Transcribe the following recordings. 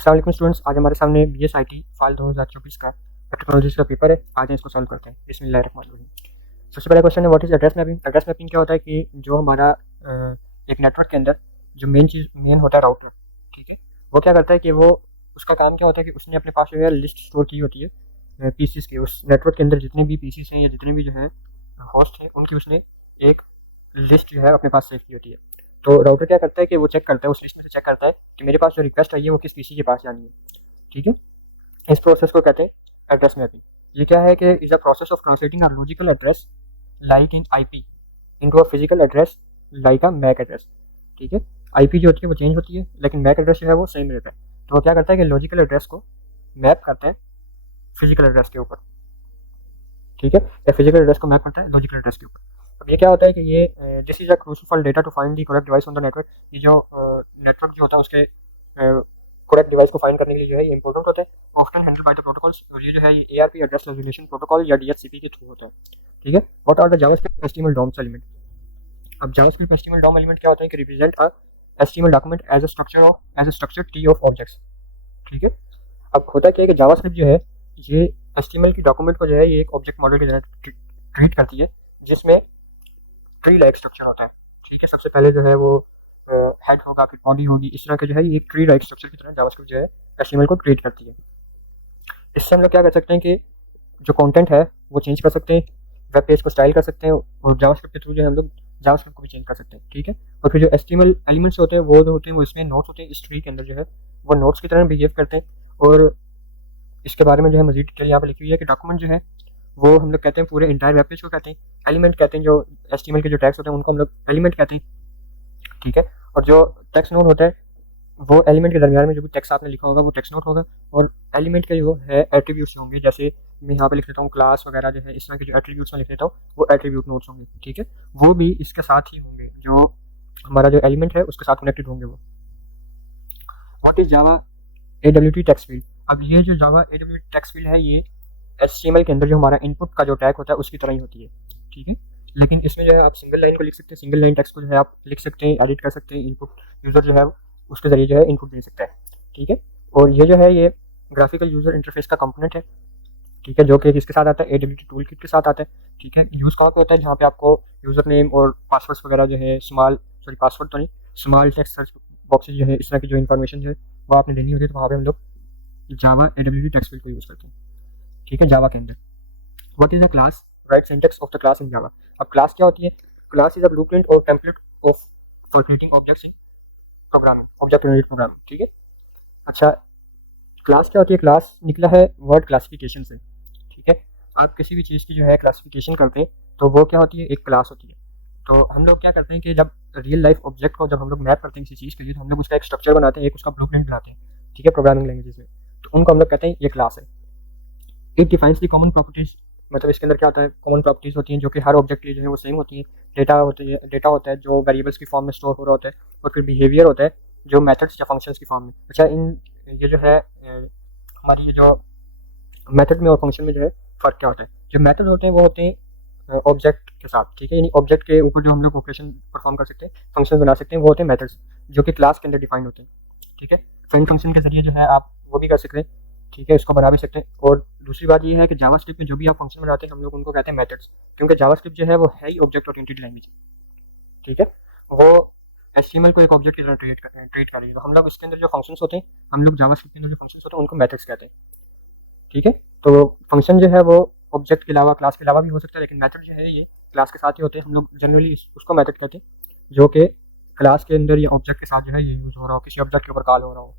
अस्सलाम वालेकुम स्टूडेंट्स, आज हमारे सामने BSIT फाइल 2024 का टेक्नोलॉजीज का पेपर है। आज हम इसको सॉल्व करते हैं। बिस्मिल्लाहिर्रहमानिर्रहीम। सबसे पहला क्वेश्चन है, what is address mapping. Address mapping क्या होता है कि जो हमारा एक नेटवर्क के अंदर जो मेन होता है राउटर, ठीक है, वो क्या करता है कि वो उसका काम क्या होता है कि उसने अपने पास जो है लिस्ट स्टोर की होती है पीसीस की। उस नेटवर्क के अंदर जितने भी पीसीस हैं या जितने भी जो है होस्ट हैं उनकी उसने एक लिस्ट जो है अपने पास सेव की होती है। तो राउटर क्या करता है कि वो चेक करता है, उस लिस्ट में से चेक करता है कि मेरे पास जो रिक्वेस्ट आई है वो किस पीसी के पास जानी है, ठीक है। इस प्रोसेस को कहते हैं एड्रेस मैपिंग। ये क्या है कि is a process of translating a logical address like in IP into a physical address like a MAC address, ठीक है। आईपी जो होती है वो चेंज होती है लेकिन मैक एड्रेस जो है वो सेम रहता है। तो वो क्या करता है कि लॉजिकल एड्रेस को मैप करता है फिजिकल एड्रेस के ऊपर, ठीक है, या फिजिकल एड्रेस को मैप करता है लॉजिकल एड्रेस के ऊपर। अब ये क्या होता है कि ये this is a crucial for data to find the correct device on the network. ये जो नेटवर्क जो होता है उसके करेक्ट डिवाइस को फाइंड करने के लिए जो है ये इंपॉर्टेंट होता है। Often handled by the protocols, और ये जो है ये एआरपी एड्रेस रेजोल्यूशन प्रोटोकॉल या डीएचसीपी के थ्रू होता है, ठीक है। What are the JavaScript HTML DOMs element. अब जावास्क्रिप्ट एचटीएमएल डॉम एलिमेंट क्या होता है कि represent a HTML document as a structure tree of objects, ठीक है। अब होता क्या है कि जावास्क्रिप्ट जो है ये एचटीएमएल की डॉक्यूमेंट को जो है ये एक ऑब्जेक्ट मॉडल की तरह ट्रीट करती है जिसमें ट्री लाइक स्ट्रक्चर होता है, ठीक है। सबसे पहले जो है वो हेड होगा, फिर बॉडी होगी, इस तरह के जो है ये एक ट्री लाइक स्ट्रक्चर की तरह जावास्क्रिप्ट जो है एचटीएमएल को ट्रीट करती है। इससे हम लोग क्या कर सकते हैं कि जो कंटेंट है वो चेंज कर सकते हैं, वेब पेज को स्टाइल कर सकते हैं, और जावास्क्रिप्ट के थ्रू जो है हम लोग जावास्क्रिप्ट को भी चेंज कर सकते हैं, ठीक है। और फिर जो एचटीएमएल एलिमेंट्स होते हैं वो जो होते हैं वो इसमें नोट्स होते हैं, इस ट्री के अंदर जो है वो नोट्स की तरह बिहेव करते हैं। और इसके बारे में जो है मजीद डिटेल यहाँ पे लिखी हुई है कि डॉक्यूमेंट जो है वो हम लोग कहते हैं पूरे इंटायर वेब पेज को कहते हैं। एलिमेंट कहते हैं जो एचटीएमएल के जो टैग्स होते हैं उनको हम लोग एलिमेंट कहते हैं, ठीक है। और जो टेक्स्ट नोट होता है वो एलिमेंट के दरमियान में जो भी टेक्स्ट आपने लिखा होगा वो टेक्स्ट नोट होगा, और एलिमेंट के जो है एट्रीब्यूट्स होंगे, जैसे मैं यहाँ पे लिख लेता हूँ क्लास वगैरह जो है, इस तरह के जो एट्रीब्यूट्स मैं लिख लेता हूँ वो एट्रीब्यूट नोट्स होंगे, ठीक है। वो भी इसके साथ ही होंगे, जो हमारा जो एलिमेंट है उसके साथ कनेक्टेड होंगे वो। What is Java AWT text field. अब ये जो जावा AWT टेक्स्ट फील्ड है ये HTML के अंदर जो हमारा इनपुट का जो टैग होता है उसकी तरह ही होती है, ठीक है। लेकिन इसमें जो है आप सिंगल लाइन को लिख सकते हैं, सिंगल लाइन टेक्स्ट को जो है आप लिख सकते हैं, एडिट कर सकते हैं, इनपुट यूज़र जो है उसके ज़रिए जो है इनपुट दे सकता है, ठीक है। और ये जो है ये ग्राफिकल यूज़र इंटरफेस का कंपोनेंट है, ठीक है, जो कि किसके साथ आता है AWT टूल किट के साथ आता है, ठीक है। यूज़ कहाँ पे होता है, जहाँ पे आपको यूज़र नेम और पासवर्ड्स वगैरह जो है पासवर्ड तो नहीं, स्मॉल टेक्स्ट सर्च बॉक्सेज जो है, इस तरह की जो इन्फॉर्मेशन जो है वो आपने देनी होती है, तो वहाँ पे हम लोग जावा AWT टेक्स्ट फील्ड को यूज़ करते हैं, ठीक है, जावा के अंदर। What is a class, right syntax of the class in Java. अब क्लास क्या होती है, क्लास इज अ ब्लूप्रिंट और template of for creating objects in programming, object oriented programming, ठीक है। अच्छा, क्लास क्या होती है, क्लास निकला है वर्ड क्लासिफिकेशन से, ठीक है। आप किसी भी चीज़ की जो है क्लासिफिकेशन करते हैं तो वो क्या होती है, एक क्लास होती है। तो हम लोग क्या करते हैं कि जब रियल लाइफ ऑब्जेक्ट को जब हम लोग मैप करते हैं किसी चीज़ के लिए तो हम लोग उसका एक स्ट्रक्चर बनाते हैं, एक उसका ब्लूप्रिंट बनाते हैं, ठीक है, प्रोग्रामिंग लैंग्वेजेस में। तो उनको हम लोग कहते हैं ये क्लास है। It defines the common properties, मतलब इसके अंदर क्या होता है, कॉमन प्रॉपर्टीज होती हैं जो कि हर ऑब्जेक्ट के लिए जो है वो सेम होती है। डेटा होता है जो वेरिएबल्स की फॉर्म में स्टोर हो रहा होता है, और फिर बिहेवियर होता है जो मेथड्स या फंक्शंस की फॉर्म में। अच्छा, ये जो है हमारी ये जो मेथड में और फंक्शन में जो है फ़र्क क्या होता है। जो मेथड होते हैं वो होते हैं ऑब्जेक्ट के साथ, ठीक है, यानी ऑब्जेक्ट के ऊपर जो हम लोग ऑपरेशन परफॉर्म कर सकते हैं, फंक्शन बना सकते हैं, वो होते हैं मेथड्स जो कि क्लास के अंदर डिफाइन होते हैं, ठीक है। फ्रेंड फंक्शन के जरिए जो है आप वो भी कर सकते हैं, ठीक है, इसको बना भी सकते हैं। और दूसरी बात ये है कि जावास्क्रिप्ट में जो भी आप फंक्शन बनाते हैं हम लोग उनको कहते हैं मेथड्स, क्योंकि जावास्क्रिप्ट जो है वो है ही ऑब्जेक्ट ओरिएंटेड लैंग्वेज, ठीक है। वो HTML को एक ऑब्जेक्ट की तरह ट्रीट करेगी। तो हम लोग इसके अंदर जो फंक्शंस होते हैं, हम लोग जावास्क्रिप्ट के अंदर जो फंक्शंस होते हैं उनको मेथड्स कहते हैं, ठीक है। तो फंक्शन जो है वो ऑब्जेक्ट के अलावा, क्लास के अलावा भी हो सकता है, लेकिन मेथड जो है ये क्लास के साथ ही होते हैं। हम लोग जनरली उसको मेथड कहते हैं जो कि क्लास के अंदर या ऑब्जेक्ट के साथ जो है ये यूज़ हो रहा हो, किसी ऑब्जेक्ट के ऊपर कॉल हो रहा हो।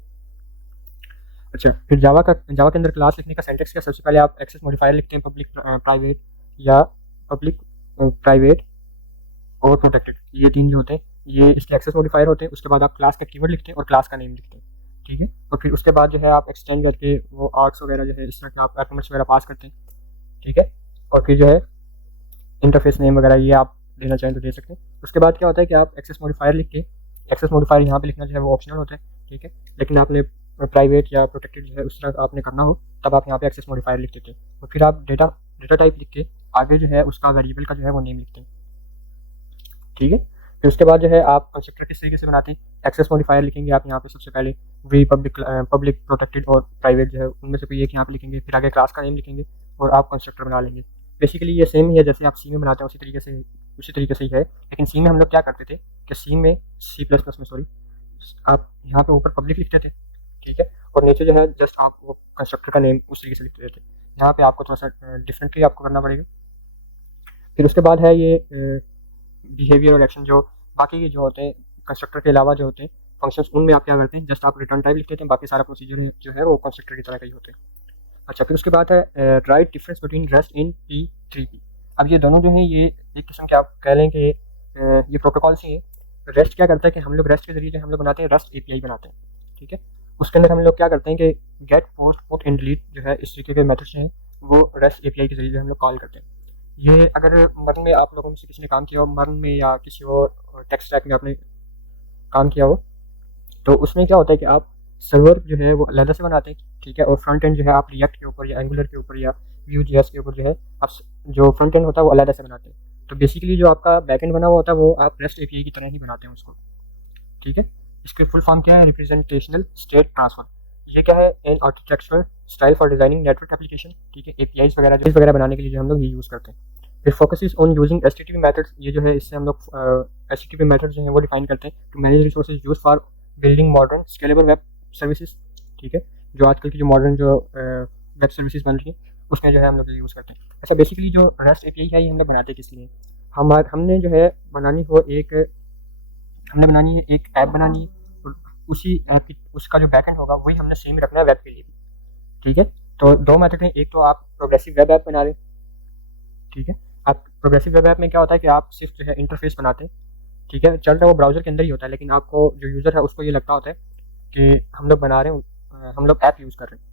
अच्छा, फिर जावा के अंदर क्लास लिखने का सिंटैक्स क्या, सबसे पहले आप एक्सेस मॉडिफायर लिखते हैं, पब्लिक प्राइवेट और प्रोटेक्टेड, ये तीन जो होते हैं ये इसके एक्सेस मॉडिफायर होते हैं। उसके बाद आप क्लास का कीवर्ड लिखते हैं और क्लास का नेम लिखते हैं, ठीक है। और फिर उसके बाद जो है आप एक्सटेंड करके वो आर्क्स वगैरह जो है इस तरह के आप आर्गुमेंट्स वगैरह पास करते हैं, ठीक है। और फिर जो है इंटरफेस नेम वगैरह ये आप देना चाहें तो दे सकते हैं। उसके बाद क्या होता है कि आप एक्सेस मॉडिफायर लिख के, एक्सेस मॉडिफायर यहाँ पे लिखना जो है वो ऑप्शनल होता है, ठीक है, लेकिन आपने प्राइवेट या प्रोटेक्टेड जो है उस तरह आपने करना हो तब आप यहाँ पे एक्सेस मॉडिफायर लिख देते हैं। और फिर आप डेटा टाइप लिख के आगे जो है उसका वेरिएबल का जो है वो नेम लिखते हैं, ठीक है। फिर उसके बाद जो है आप कंस्ट्रक्टर किस तरीके से बनाते हैं, एक्सेस मॉडिफायर लिखेंगे आप यहाँ पे सबसे पहले, वी पब्लिक प्रोटेक्टेड और प्राइवेट जो है उनमें से कोई एक यहाँ पे लिखेंगे, फिर आगे क्लास का नेम लिखेंगे और आप कंस्ट्रक्टर बना लेंगे। बेसिकली ये सेम ही है जैसे आप सी में बनाते हैं उसी तरीके से ही है, लेकिन सी में हम लोग क्या करते थे कि सी में C++ में सॉरी, आप यहाँ पे ऊपर पब्लिक लिखते थे, ठीक है, और नीचे जो है जस्ट आप वो कंस्ट्रक्टर का नेम उस तरीके से लिखते थे। यहाँ पे आपको थोड़ा सा डिफरेंटली आपको करना पड़ेगा। फिर उसके बाद है ये बिहेवियर और एक्शन, जो बाकी के जो होते हैं कंस्ट्रक्टर के अलावा जो होते हैं फंक्शंस, उनमें आप क्या करते हैं, जस्ट आप रिटर्न टाइप लिखते हैं, बाकी सारा प्रोसीजर जो है वो कंस्ट्रक्टर की तरह का ही होते हैं। अच्छा, फिर उसके बाद है right difference between rest in P3P। अब ये दोनों जो हैं ये एक किस्म के आप कह लें कि ये प्रोटोकॉल से हैं। रेस्ट क्या करता है कि हम लोग रेस्ट के जरिए जो हम लोग बनाते हैं रेस्ट API बनाते हैं, ठीक है। उसके अंदर हम लोग क्या करते हैं कि get, post, put and delete जो है इस तरीके के मेथड्स हैं वो रेस्ट API के जरिए हम लोग कॉल करते हैं। ये अगर मर्न में आप लोगों में से किसी ने काम किया हो, मर्न में या किसी और टेक स्टैक में आपने काम किया हो, तो उसमें क्या होता है कि आप सर्वर जो है वो अलग से बनाते हैं, ठीक है, और फ्रंट एंड जो है आप रिएक्ट के ऊपर या एंगुलर के ऊपर या Vue.js के ऊपर जो है आप जो फ्रंट एंड होता है वो अलग से बनाते हैं। तो बेसिकली जो आपका बैक एंड बना हुआ होता है वो आप रेस्ट API की तरह ही बनाते हैं उसको, ठीक है। इसके फुल फॉर्म क्या है, रिप्रेजेंटेशनल स्टेट ट्रांसफर। ये क्या है, an architectural style for designing network application, ठीक है, APIs वगैरह बनाने के लिए जो हम लोग ये यूज़ करते हैं। फिर focus is on using HTTP methods, ये जो है इससे हम लोग HTTP मेथड्स जो है वो डिफाइन करते हैं to manage resources use for building modern scalable web services, ठीक है, जो आजकल की जो मॉडर्न जो वेब सर्विसेज बन रही है उसमें जो है हम लोग यूज़ करते हैं। अच्छा, बेसिकली जो रेस्ट API है ये हम लोग बनाते किस लिए, हमने जो है हमने बनानी है एक ऐप बनानी है, और उसी ऐप की उसका जो बैकएंड होगा वही हमने सेम रखना है वेब के लिए भी, ठीक है। तो दो मेथड हैं, एक तो आप प्रोग्रेसिव वेब ऐप बना रहे, ठीक है। आप प्रोग्रेसिव वेब ऐप में क्या होता है कि आप सिर्फ जो है इंटरफेस बनाते हैं, ठीक है, चल रहा वो ब्राउजर के अंदर ही होता है, लेकिन आपको जो यूज़र है उसको ये लगता होता है कि हम लोग बना रहे हैं, हम लोग ऐप यूज़ कर रहे हैं,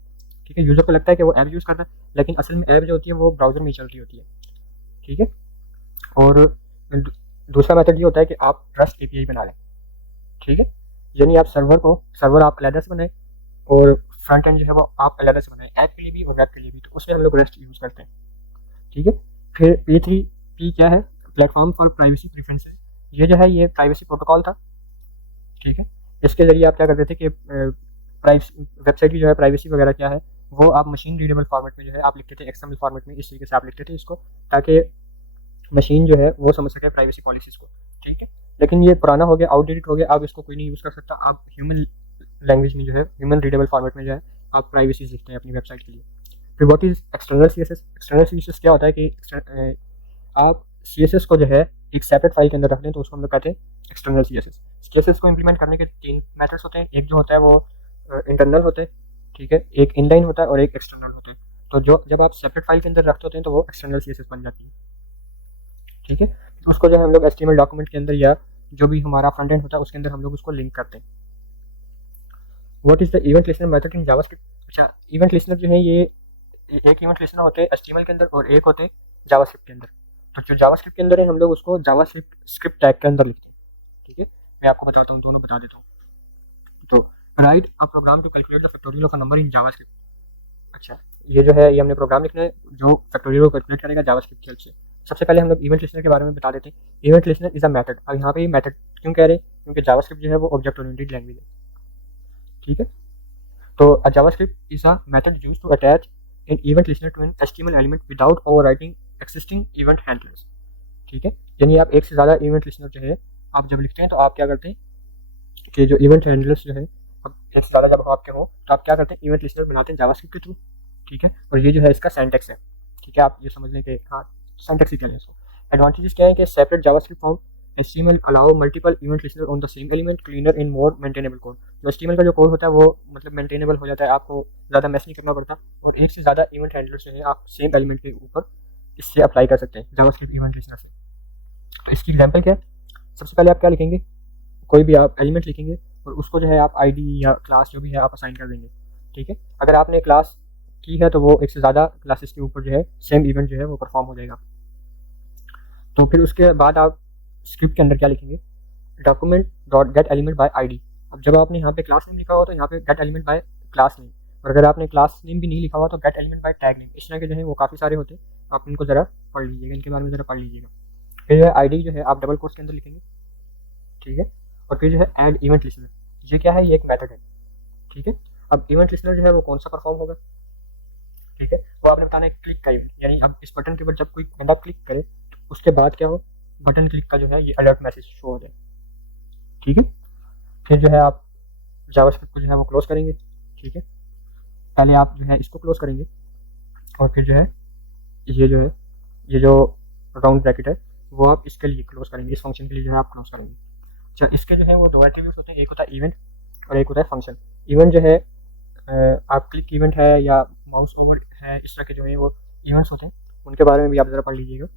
ठीक है। यूज़र को लगता है कि वो ऐप यूज़ कर रहा है, लेकिन असल में ऐप जो होती है वो ब्राउजर में ही चल रही होती है, ठीक है। और दूसरा मेथड ये होता है कि आप रेस्ट API बना लें, ठीक है, यानी आप सर्वर आप अलग से बनाएं और फ्रंट एंड जो है वो आप अलग से बनाएं, ऐप के लिए भी और वेब के लिए भी, तो उसमें हम लोग रेस्ट यूज़ करते हैं, ठीक है। फिर P3P क्या है, प्लेटफॉर्म फॉर प्राइवेसी प्रेफरेंसेस। ये जो है ये प्राइवेसी प्रोटोकॉल था, ठीक है। इसके जरिए आप क्या करते थे कि वेबसाइट की जो है प्राइवेसी वगैरह क्या है वो आप मशीन रीडेबल फॉर्मेट में जो है आप लिखते थे, XML फॉर्मेट में इस तरीके से आप लिखते थे इसको, ताकि मशीन जो है वो समझ सके प्राइवेसी पॉलिसीज़ को, ठीक है। लेकिन ये पुराना हो गया, आउटडेटेड हो गया, अब इसको कोई नहीं यूज़ कर सकता। आप ह्यूमन लैंग्वेज में जो है ह्यूमन रीडेबल फॉर्मेट में जो है आप प्राइवेसीज लिखते हैं अपनी वेबसाइट के लिए। फिर what is external CSS। External CSS क्या होता है कि आप CSS को जो है एक सेपरेट फाइल के अंदर रख दें तो उसको हम लोग कहते हैं एक्सटर्नल CSS को इम्प्लीमेंट करने के 3 मेथड्स होते हैं, एक जो होता है वो इंटरनल होते हैं, ठीक है, एक इनलाइन होता है और एक एक्सटर्नल होता है। तो जो जब आप सेपरेट फाइल के अंदर रखते होते हैं तो वो एक्सटर्नल CSS बन जाती है, ठीक है। तो उसको जो है हम लोग HTML डॉक्यूमेंट के अंदर या जो भी हमारा फ्रंट एंड होता है उसके अंदर हम लोग उसको लिंक करते हैं। What is the event listener method in JavaScript. अच्छा, इवेंट लिस्टनर जो है ये एक इवेंट लिस्टनर होते हैं HTML के अंदर और एक होते हैं जावास्क्रिप्ट के अंदर। तो जो जावास्क्रिप्ट के अंदर है हम लोग उसको जावास्क्रिप्ट टैग के अंदर लिखते हैं, ठीक है। मैं आपको बताता हूँ, दोनों बता देता हूँ। तो write a program to calculate the factorial of a number in JavaScript. अच्छा, ये जो है ये हमने प्रोग्राम लिखना है जो फैक्टोरियल को कैलकुलेट करेगा जावास्क्रिप्ट की हेल्प से। सबसे पहले हम लोग इवेंट लिस्टनर के बारे में बता देते हैं। Event listener is a method. अब यहाँ पे मेथड क्यों कह रहे हैं, क्योंकि जावास्क्रिप्ट जो है वो ऑब्जेक्ट ओरिएंटेड लैंग्वेज है, ठीक है। तो a JavaScript is a method used to attach an event listener to an HTML element without overwriting existing event handlers, ठीक है। यानी आप एक से ज़्यादा इवेंट लिस्टनर जो है आप जब लिखते हैं तो आप क्या करते हैं कि जो इवेंट हैंडलर्स जो है अब एक से ज़्यादा जब आपके हो तो आप क्या करते हैं, इवेंट लिस्टनर बनाते हैं जावास्क्रिप्ट के थ्रू, ठीक है। और ये जो है इसका सिंटैक्स है, ठीक है। आप ये समझ लें कि हाँ सिंटैक्स ही कह लें इसको। एडवांटेजेस क्या है कि separate JavaScript form HTML allow multiple event listener on the same element, cleaner in more maintainable code. जो HTML का जो कोड होता है वो मतलब मेंटेनेबल हो जाता है, आपको ज़्यादा मैस नहीं करना पड़ता, और एक से ज़्यादा इवेंट हैंडलर्स जो है आप सेम एलिमेंट के ऊपर इससे अप्लाई कर सकते हैं जावास्क्रिप्ट इवेंट लिस्टनर से। तो इसकी एग्जाम्पल क्या है, सबसे पहले आप क्या लिखेंगे, कोई भी आप एलिमेंट लिखेंगे और उसको जो है आप ID या क्लास जो भी है आप असाइन कर देंगे, ठीक है। अगर आपने क्लास की है तो वो एक से ज़्यादा क्लासेस के ऊपर जो है सेम इवेंट जो है वो परफॉर्म हो जाएगा। तो फिर उसके बाद आप स्क्रिप्ट के अंदर क्या लिखेंगे, document dot gate element by ID। अब जब आपने यहाँ पे क्लास नेम लिखा हुआ तो यहाँ पे gate element by class name, और अगर आपने क्लास नेम भी नहीं लिखा हुआ तो gate element by tag name. इस तरह के जो है वो काफ़ी सारे होते हैं, आप इनको ज़रा पढ़ लीजिएगा, इनके बारे में ज़रा पढ़ लीजिएगा। फिर ID जो है आप डबल कोट्स के अंदर लिखेंगे, ठीक है। और फिर जो है ऐड इवेंट लिसनर, ये क्या है, ये एक मेथड है, ठीक है। अब इवेंट लिसनर जो है वो कौन सा परफॉर्म होगा, ठीक है, वो आपने बताना है क्लिक का इवेंट, यानी अब इस बटन के ऊपर जब कोई बंदा क्लिक करे तो उसके बाद क्या हो, बटन क्लिक का जो है ये अलर्ट मैसेज शो हो जाए, ठीक है। फिर जो है आप जावास्क्रिप्ट को जो है वो क्लोज करेंगे, ठीक है। पहले आप जो है इसको क्लोज करेंगे और फिर जो है ये जो राउंड ब्रैकेट है वो आप इसके लिए क्लोज करेंगे, इस फंक्शन के लिए जो है आप क्लोज करेंगे। अच्छा, इसके जो है वो दो एट्रीब्यूट्स होते हैं, एक होता है इवेंट और एक होता है फंक्शन। इवेंट जो है आप क्लिक इवेंट है या माउस ओवर है, इस तरह के जो है वो इवेंट्स होते हैं, उनके बारे में भी आप ज़रा पढ़ लीजिएगा।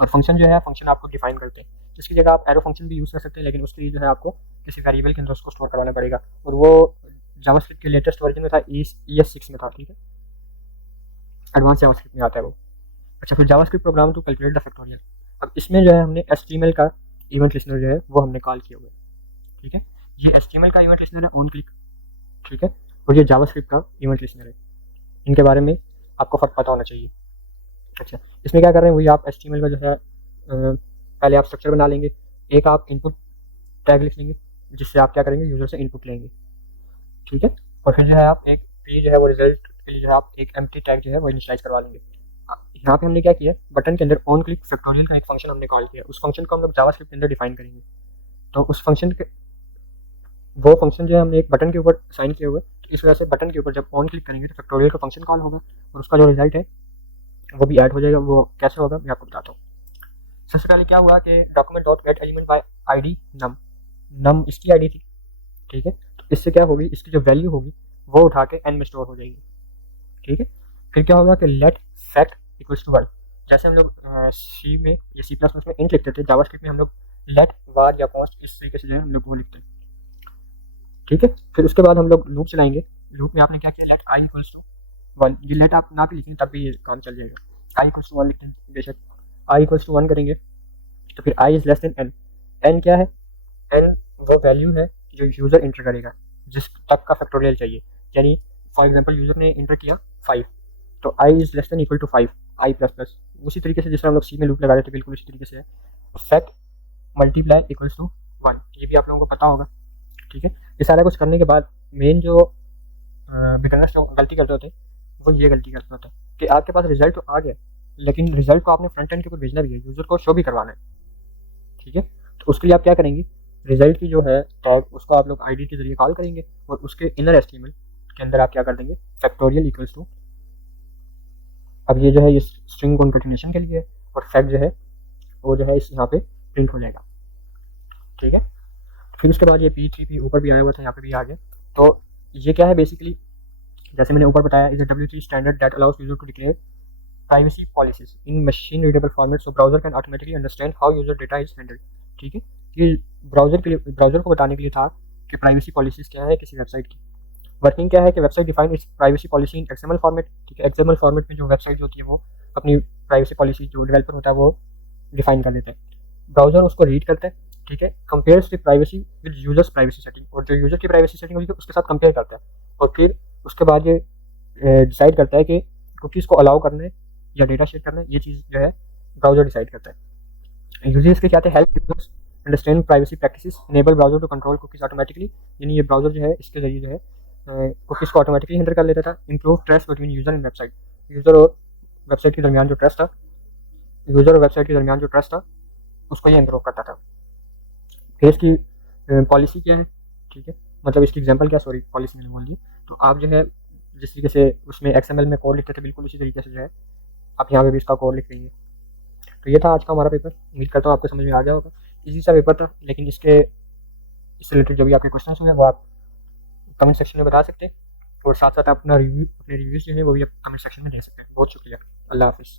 और फंक्शन जो है फंक्शन आपको डिफाइन करते हैं, इसकी जगह आप एरो फंक्शन भी यूज़ कर सकते हैं, लेकिन उसके लिए जो है आपको किसी वेरिएबल के अंदर उसको स्टोर करवाना पड़ेगा, और वो जावास्क्रिप्ट के लेटेस्ट वर्जन में था, ES6 में था, ठीक है, एडवांस जावास्क्रिप्ट में आता है वो। अच्छा, फिर JavaScript program to calculate the factorial, अब इसमें जो है हमने HTML का इवेंट लिसनर जो है वो हमने कॉल किया हुआ है, ठीक है। ये HTML का इवेंट लिसनर है ऑन क्लिक, ठीक है, और ये जावास्क्रिप्ट का इवेंट लिसनर है, इनके बारे में आपको फर्क पता होना चाहिए। अच्छा, इसमें क्या कर रहे हैं, वही आप HTML का जो है पहले आप स्ट्रक्चर बना लेंगे, एक आप इनपुट टैग लिख लेंगे जिससे आप क्या करेंगे, यूजर से इनपुट लेंगे, ठीक है। और फिर जो है आप एक जो है वो रिजल्ट के लिए जो है आप एक एम्प्टी टैग जो है वो इनिशियलाइज करवा लेंगे। यहाँ पे हमने क्या किया, बटन के अंदर ऑन क्लिक फैक्टोरियल का एक फंक्शन हमने कॉल किया, उस फंक्शन को हम लोग जावास्क्रिप्ट के अंदर डिफाइन करेंगे। तो उस फंक्शन के वो फंक्शन जो है हमने एक बटन के ऊपर साइन किया हुआ है, तो इस वजह से बटन के ऊपर जब ऑन क्लिक करेंगे तो फैक्टोरियल का फंक्शन कॉल होगा और उसका जो रिजल्ट है वो भी ऐड हो जाएगा। वो कैसे होगा मैं आपको बताता हूँ। सबसे पहले क्या हुआ कि document dot gate element by ID नम इसकी ID थी, ठीक है। तो इससे क्या होगी, इसकी जो वैल्यू होगी वो उठा के n में स्टोर हो जाएगी, ठीक है। फिर क्या होगा कि let fact equals to y, जैसे हम लोग C में या C++ में इंट लिखते थे, जावास्क्रिप्ट में हम लोग लेट वार या कॉन्स्ट इस तरीके से जो है हम लोग वो लिखते हैं, ठीक है। फिर उसके बाद हम लोग लूप चलाएंगे, लूप में आपने क्या किया, लेट i इक्वल्स टू 1, ये लेट आप ना भी लिखें तब भी ये काम चल जाएगा, i इक्वल्स टू 1 लिखते हैं बेशक, i इक्वल्स टू 1 करेंगे तो फिर i is less then n, n क्या है, n वो वैल्यू है जो यूज़र इंटर करेगा जिस तक का फैक्टोरियल चाहिए, यानी फॉर एग्जांपल यूज़र ने इंटर किया 5, तो i is less than equal to 5, i plus plus, उसी तरीके से जिस हम लोग C में लूप लगा रहे थे बिल्कुल उसी तरीके से है। फैक्ट मल्टीप्लाई इक्वल्स टू 1, ये भी आप लोगों को पता होगा, ठीक है। ये सारा कुछ करने के बाद मेन जो बिगनर्स जो गलती करते होते हैं वो ये गलती करते होते हैं कि आपके पास रिजल्ट तो आ गया, लेकिन रिजल्ट को आपने फ्रंट एंड के ऊपर भेजना भी है, यूज़र को शो भी करवाना है, ठीक है। तो उसके लिए आप क्या करेंगे, रिजल्ट की जो है टैग उसको आप लोग ID के जरिए कॉल करेंगे और उसके इनर HTML के अंदर आप क्या कर देंगे, फैक्टोरियल इक्वल्स टू, अब ये जो है ये स्ट्रिंग कॉन्केटिनेशन के लिए और फैक्ट जो है वो जो है इस यहाँ पे प्रिंट हो जाएगा, ठीक है। फिर उसके बाद ये P3P ऊपर भी आया हुआ था, यहाँ पे भी आ गया। तो ये क्या है बेसिकली, जैसे मैंने ऊपर बताया, is a W3 standard that allows user to declare privacy policies in machine readable format so browser can automatically understand how user data is handled, ठीक है। ये ब्राउजर के लिए, ब्राउजर को बताने के लिए था कि प्राइवेसी पॉलिसीज क्या है किसी वेबसाइट की। वर्किंग क्या है कि website define it's privacy policy in XML format, ठीक है। XML फॉर्मेट में जो वेबसाइट होती है वो अपनी प्राइवेसी पॉलिसी जो डेवलपर होता है वो डिफाइन कर लेता है, ब्राउजर उसको रीड करता है, ठीक है। Compares the privacy with users privacy setting, और जो यूजर की प्राइवेसी सेटिंग होगी उसके साथ कंपेयर करता है और फिर उसके बाद ये डिसाइड करता है कि कुकीज़ को अलाउ करना है या डेटा शेयर करना है, ये चीज़ जो है ब्राउजर डिसाइड करता है। यूजर्स के क्या थे, help users understand privacy practices, enable browser to control cookies automatically, यानी ये ब्राउजर जो है इसके जरिए जो है कुकीज़ को ऑटोमेटिकली हैंडल कर लेता था। Improve trust between user and website, user और वेबसाइट के दरमियान जो ट्रस्ट था, यूज़र और वेबसाइट के दरमियान जो ट्रस्ट था उसको ये इंप्रूव करता था। फिर इसकी पॉलिसी क्या है, ठीक है, मतलब इसकी एग्जांपल क्या, सॉरी पॉलिसी मैंने बोल दी। तो आप जो है जिस तरीके से उसमें XML में कोड लिखते थे बिल्कुल उसी तरीके से जो है आप यहाँ पे भी इसका कोड लिख देंगे। तो ये था आज का हमारा पेपर, उम्मीद करता हूँ आपको समझ में आ गया होगा। इजी सा पेपर था, लेकिन इससे रिलेटेड जो भी आपके क्वेश्चन होंगे वो आप कमेंट सेक्शन में बता सकते हैं और साथ साथ अपने रिव्यूज़ जो है वो भी आप कमेंट सेक्शन में दे सकते हैं। बहुत शुक्रिया, अल्लाह हाफिज़।